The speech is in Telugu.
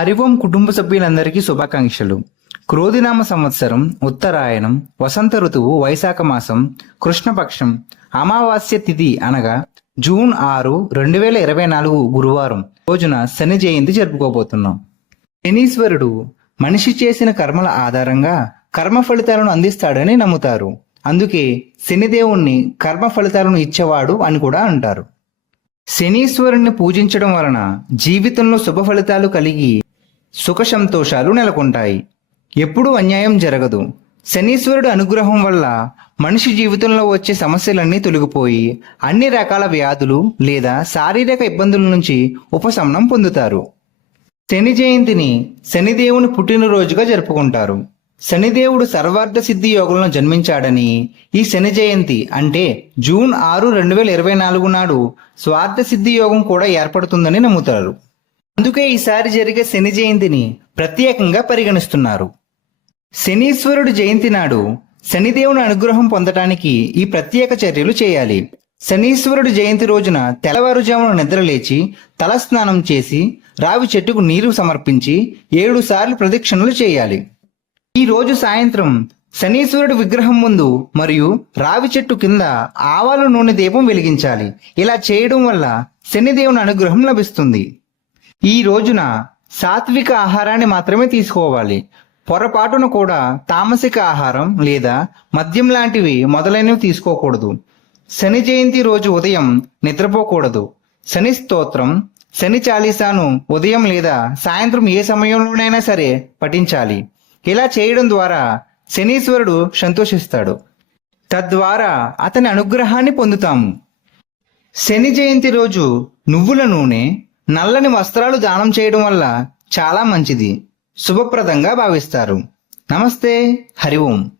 హరివం కుటుంబ సభ్యులందరికీ శుభాకాంక్షలు. క్రోధినామ సంవత్సరం ఉత్తరాయణం వసంత ఋతువు వైశాఖ మాసం కృష్ణపక్షం అమావాస్య తిథి అనగా జూన్ ఆరు రెండు వేల ఇరవై నాలుగు గురువారం రోజున శని జయంతి జరుపుకోబోతున్నాం. శనీశ్వరుడు మనిషి చేసిన కర్మల ఆధారంగా కర్మ ఫలితాలను అందిస్తాడని నమ్ముతారు. అందుకే శనిదేవుణ్ణి కర్మ ఫలితాలను ఇచ్చేవాడు అని కూడా అంటారు. శనీశ్వరుణ్ణి పూజించడం వలన జీవితంలో శుభ ఫలితాలు కలిగి సుఖ సంతోషాలు నెలకొంటాయి. ఎప్పుడూ అన్యాయం జరగదు. శనీశ్వరుడు అనుగ్రహం వల్ల మనిషి జీవితంలో వచ్చే సమస్యలన్నీ తొలగిపోయి అన్ని రకాల వ్యాధులు లేదా శారీరక ఇబ్బందుల నుంచి ఉపశమనం పొందుతారు. శని జయంతిని శనిదేవుని పుట్టినరోజుగా జరుపుకుంటారు. శనిదేవుడు సర్వార్థ సిద్ధి యోగంలో జన్మించాడని ఈ శని జయంతి అంటే జూన్ ఆరు రెండు వేల ఇరవై నాలుగు నాడు స్వార్థ సిద్ధి యోగం కూడా ఏర్పడుతుందని నమ్ముతారు. అందుకే ఈసారి జరిగే శని జయంతిని ప్రత్యేకంగా పరిగణిస్తున్నారు. శనీశ్వరుడు జయంతి నాడు శనిదేవుని అనుగ్రహం పొందటానికి ఈ ప్రత్యేక చర్యలు చేయాలి. శనీశ్వరుడు జయంతి రోజున తెల్లవారుజామున నిద్రలేచి తలస్నానం చేసి రావి చెట్టుకు నీరు సమర్పించి ఏడు సార్లు ప్రదక్షిణలు చేయాలి. ఈ రోజు సాయంత్రం శనీశ్వరుడు విగ్రహం ముందు మరియు రావి చెట్టు కింద ఆవాల నూనె దీపం వెలిగించాలి. ఇలా చేయడం వల్ల శనిదేవుని అనుగ్రహం లభిస్తుంది. ఈ రోజున సాత్విక ఆహారాన్ని మాత్రమే తీసుకోవాలి. పొరపాటున కూడా తామసిక ఆహారం లేదా మద్యం లాంటివి మొదలైనవి తీసుకోకూడదు. శని జయంతి రోజు ఉదయం నిద్రపోకూడదు. శని స్తోత్రం శని చాలీసాను ఉదయం లేదా సాయంత్రం ఏ సమయంలోనైనా సరే పఠించాలి. ఇలా చేయడం ద్వారా శనీశ్వరుడు సంతోషిస్తాడు. తద్వారా అతని అనుగ్రహాన్ని పొందుతాము. శని జయంతి రోజు నువ్వుల నూనె నల్లని వస్త్రాలు దానం చేయడం వల్ల చాలా మంచిది. శుభప్రదంగా భావిస్తారు. నమస్తే. హరి ఓం.